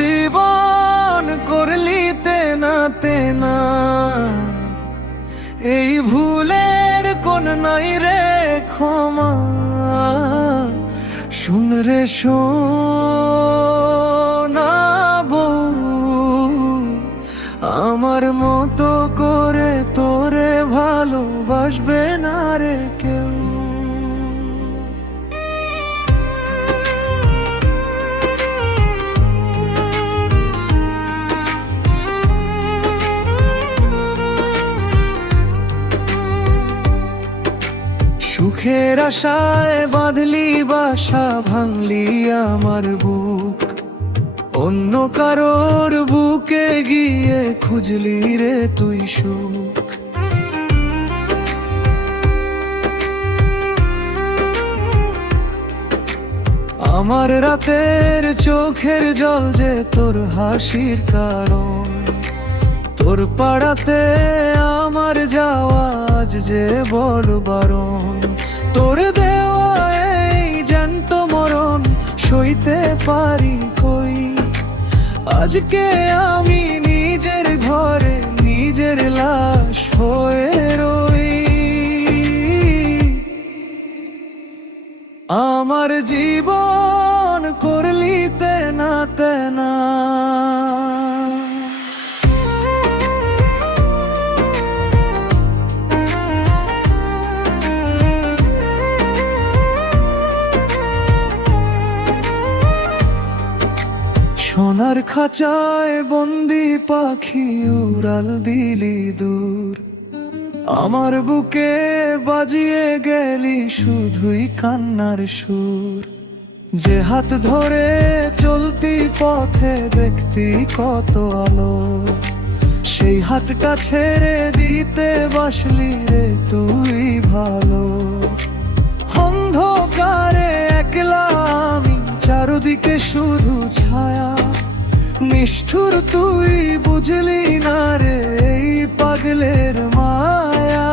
জীবন করলি তেনা তেনা, এই ভুলের কোন নাই রে ক্ষমা। শুন রে সোনা বউ, আমার মতো করে তোরে ভালোবাসবে না রে কেউ। সুখের আশায় বাঁধলি বাসা, ভাঙলি আমার বুক। অন্য কারোর বুকে গিয়ে খুঁজলি রে তুই সুখ। আমার রাতের চোখের জল যে তোর হাসির কারণ, তোর পাড়াতে আমার যাওয়া আজ যে বড় বারণ। তোর দেওয়া এই জ্যান্ত মরণ সইতে পারি কই, আজকে আমি নিজের ঘরে নিজের লাশ হয়ে রই। আমার জীবন করলি তেনা তেনা, সোনার খাঁচায় বন্দি পাখি উড়াল দিলি দূর। আমার বুকে বাজিয়ে গেলি শুধুই কান্নার সুর। যে হাত ধরে চলতি পথে দেখতি কত আলো, সেই হাতটা ছেড়ে দিতে বাসলি রে তুই ভালো। অন্ধকারে একলা আমি, চারদিকে শুধু ছায়া। নিষ্ঠুর তুই বুঝলি না রে এই পাগলের মায়া।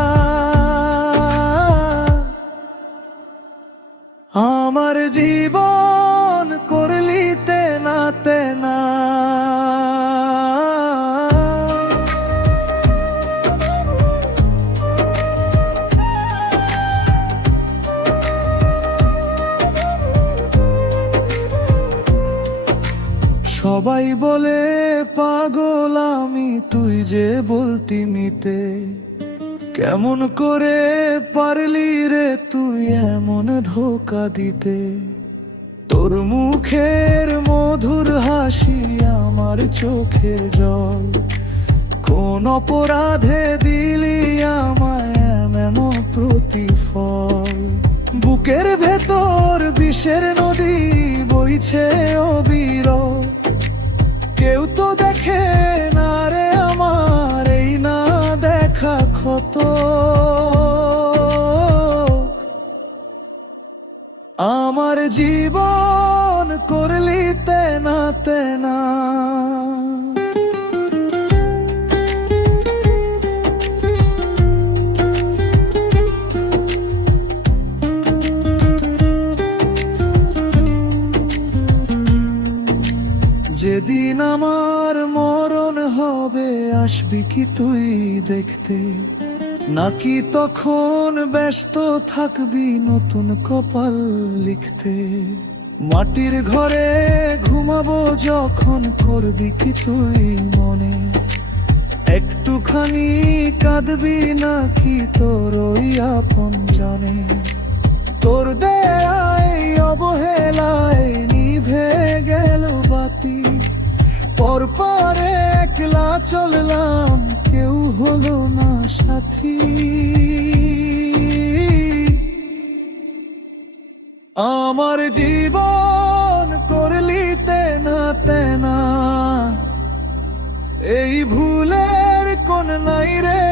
আমার জীবন করলি তেনা তেনা, সবাই বলে পাগল আমি, তুই যে বলতি মিতে। কেমন করে পারলি রে তুই এমন ধোকা দিতে। তোর মুখের মধুর হাসি আমার চোখে জল, কোন অপরাধে দিলি আমায় এমন প্রতিফল। বুকের ভেতর বিষের নদী বইছে অবিরল, কেউ তো দেখে না রে আমার এই না দেখা ক্ষত। আমার জীবন করলি তেনা তেনা, যেদিন আমার মরণ হবে আসবি কি তুই দেখতে, নাকি তখন ব্যস্ত থাকবি নতুন কপাল লিখতে। মাটির ঘরে ঘুমাবো যখন করবি কি তুই মনে, একটুখানি কাঁদবি নাকি তোর ওই আপন জানে। তোর দেয়ায় অবহেলায় নিভে গেল বাতি, পরপরে একলা চললাম কেউ হলো না সাথী। আমার জীবন করলি তেনা তেনা, এই ভুলের কোন নাই রে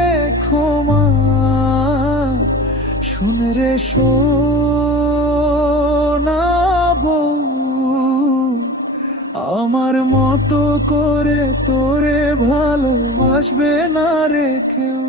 ক্ষমা। শুনে রে সোনা বউ, আমার মতো করে তোরে ভালোবাসবে না রে কেউ।